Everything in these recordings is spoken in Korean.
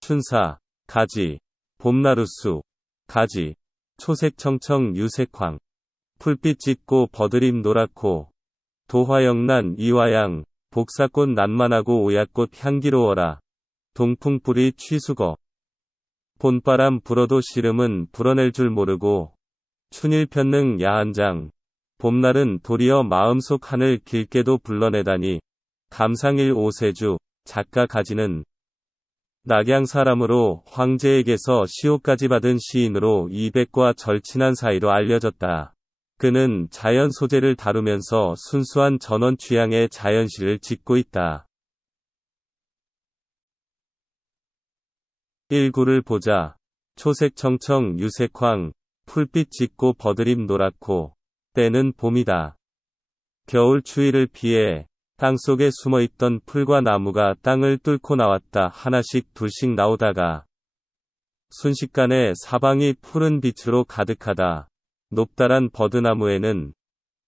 춘사, 가지, 봄나루수, 가지, 초색청청 유색황, 풀빛 짙고 버드림 노랗고, 도화영란 이화양, 복사꽃 난만하고 오얏꽃 향기로워라. 동풍뿌리 취수거. 봄바람 불어도 시름은 불어낼 줄 모르고, 춘일편능 야한장, 봄날은 도리어 마음속 하늘 길게도 불러내다니. 감상일 오세주, 작가 가지는 낙양 사람으로 황제에게서 시호까지 받은 시인으로 이백과 절친한 사이로 알려졌다. 그는 자연 소재를 다루면서 순수한 전원 취향의 자연시를 짓고 있다. 일구를 보자. 초색청청 유색황, 풀빛 짙고 버드림 노랗고, 때는 봄이다. 겨울 추위를 피해 땅속에 숨어있던 풀과 나무가 땅을 뚫고 나왔다. 하나씩 둘씩 나오다가 순식간에 사방이 푸른 빛으로 가득하다. 높다란 버드나무에는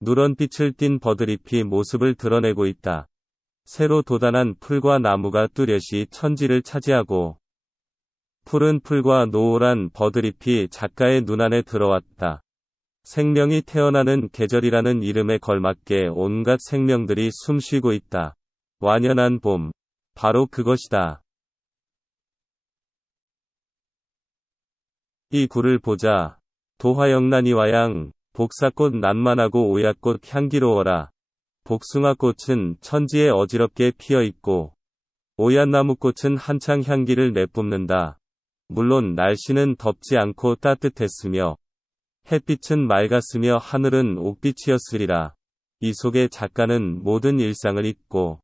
누런 빛을 띤 버드잎이 모습을 드러내고 있다. 새로 돋아난 풀과 나무가 뚜렷이 천지를 차지하고 푸른 풀과 노을한 버드잎이 작가의 눈안에 들어왔다. 생명이 태어나는 계절이라는 이름에 걸맞게 온갖 생명들이 숨쉬고 있다. 완연한 봄. 바로 그것이다. 이 구를 보자. 도화영란 이화양, 복사꽃 난만하고 오얏꽃 향기로워라. 복숭아꽃은 천지에 어지럽게 피어있고, 오얏나무꽃은 한창 향기를 내뿜는다. 물론 날씨는 덥지 않고 따뜻했으며, 햇빛은 맑았으며 하늘은 옥빛이었으리라. 이 속에 작가는 모든 일상을 잊고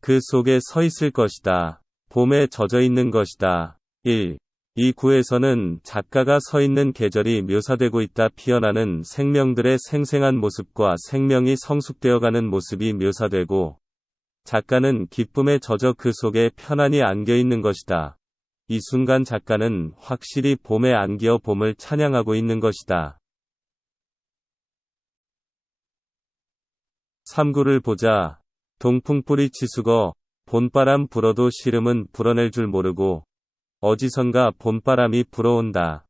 그 속에 서 있을 것이다. 봄에 젖어 있는 것이다. 1. 이 구에서는 작가가 서 있는 계절이 묘사되고 있다. 피어나는 생명들의 생생한 모습과 생명이 성숙되어가는 모습이 묘사되고 작가는 기쁨에 젖어 그 속에 편안히 안겨 있는 것이다. 이 순간 작가는 확실히 봄에 안기어 봄을 찬양하고 있는 것이다. 3구를 보자. 동풍뿌리 치수거. 봄바람 불어도 시름은 불어낼 줄 모르고 어디선가 봄바람이 불어온다.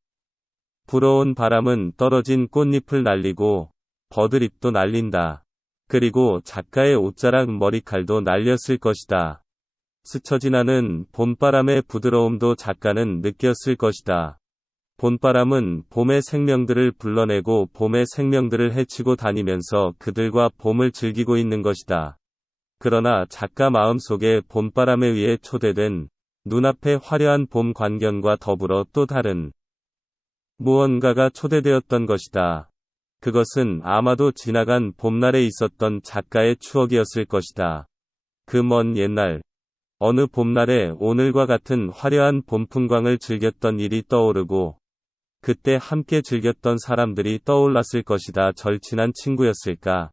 불어온 바람은 떨어진 꽃잎을 날리고 버드잎도 날린다. 그리고 작가의 옷자락 머리칼도 날렸을 것이다. 스쳐 지나는 봄바람의 부드러움도 작가는 느꼈을 것이다. 봄바람은 봄의 생명들을 불러내고 봄의 생명들을 헤치고 다니면서 그들과 봄을 즐기고 있는 것이다. 그러나 작가 마음속에 봄바람에 의해 초대된 눈앞의 화려한 봄 광경과 더불어 또 다른 무언가가 초대되었던 것이다. 그것은 아마도 지나간 봄날에 있었던 작가의 추억이었을 것이다. 그 먼 옛날, 어느 봄날에 오늘과 같은 화려한 봄풍광을 즐겼던 일이 떠오르고 그때 함께 즐겼던 사람들이 떠올랐을 것이다. 절친한 친구였을까?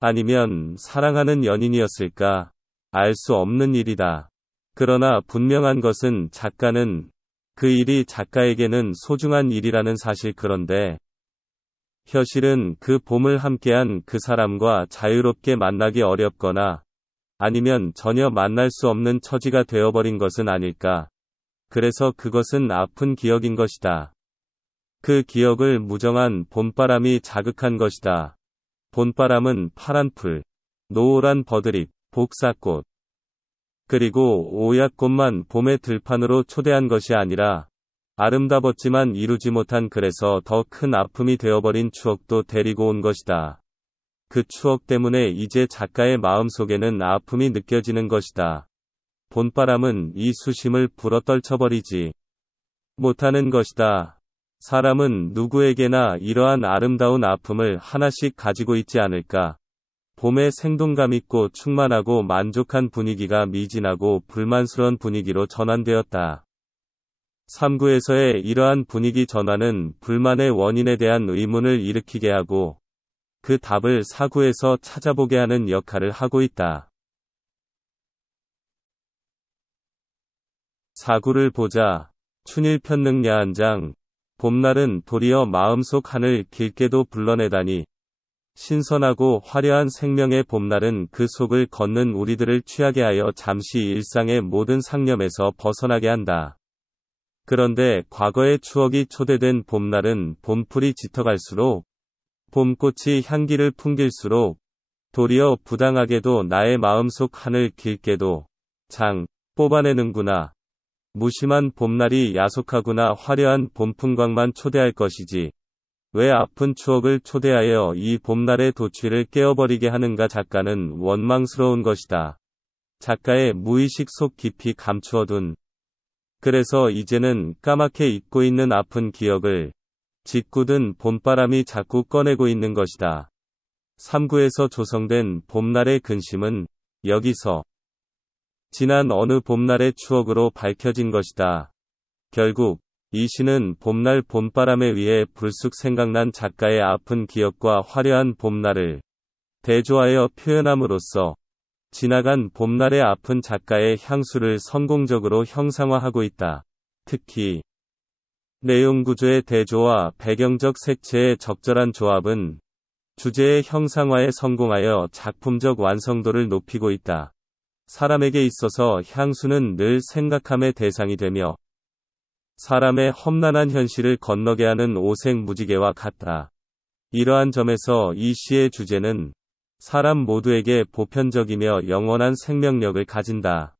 아니면 사랑하는 연인이었을까? 알 수 없는 일이다. 그러나 분명한 것은 작가는 그 일이 작가에게는 소중한 일이라는 사실. 그런데 현실은 그 봄을 함께한 그 사람과 자유롭게 만나기 어렵거나 아니면 전혀 만날 수 없는 처지가 되어버린 것은 아닐까. 그래서 그것은 아픈 기억인 것이다. 그 기억을 무정한 봄바람이 자극한 것이다. 봄바람은 파란 풀, 노을한 버드잎, 복사꽃, 그리고 오얏꽃만 봄의 들판으로 초대한 것이 아니라 아름다웠지만 이루지 못한 그래서 더 큰 아픔이 되어버린 추억도 데리고 온 것이다. 그 추억 때문에 이제 작가의 마음속에는 아픔이 느껴지는 것이다. 봄바람은 이 수심을 불어떨쳐버리지 못하는 것이다. 사람은 누구에게나 이러한 아름다운 아픔을 하나씩 가지고 있지 않을까. 봄의 생동감 있고 충만하고 만족한 분위기가 미진하고 불만스러운 분위기로 전환되었다. 3구에서의 이러한 분위기 전환은 불만의 원인에 대한 의문을 일으키게 하고 그 답을 4구에서 찾아보게 하는 역할을 하고 있다. 4구를 보자. 춘일편능 야한장. 봄날은 도리어 마음속 하늘 길게도 불러내다니. 신선하고 화려한 생명의 봄날은 그 속을 걷는 우리들을 취하게 하여 잠시 일상의 모든 상념에서 벗어나게 한다. 그런데 과거의 추억이 초대된 봄날은 봄풀이 짙어갈수록, 봄꽃이 향기를 풍길수록, 도리어 부당하게도 나의 마음속 하늘 길게도 뽑아내는구나. 무심한 봄날이 야속하구나. 화려한 봄풍광만 초대할 것이지. 왜 아픈 추억을 초대하여 이 봄날의 도취를 깨어버리게 하는가. 작가는 원망스러운 것이다. 작가의 무의식 속 깊이 감추어둔. 그래서 이제는 까맣게 잊고 있는 아픈 기억을 짓궂은 봄바람이 자꾸 꺼내고 있는 것이다. 3구에서 조성된 봄날의 근심은 여기서 지난 어느 봄날의 추억으로 밝혀진 것이다. 결국 이 시는 봄날 봄바람에 의해 불쑥 생각난 작가의 아픈 기억과 화려한 봄날을 대조하여 표현함으로써 지나간 봄날의 아픈 작가의 향수를 성공적으로 형상화하고 있다. 특히 내용 구조의 대조와 배경적 색채의 적절한 조합은 주제의 형상화에 성공하여 작품적 완성도를 높이고 있다. 사람에게 있어서 향수는 늘 생각함의 대상이 되며 사람의 험난한 현실을 건너게 하는 오색무지개와 같다. 이러한 점에서 이 시의 주제는 사람 모두에게 보편적이며 영원한 생명력을 가진다.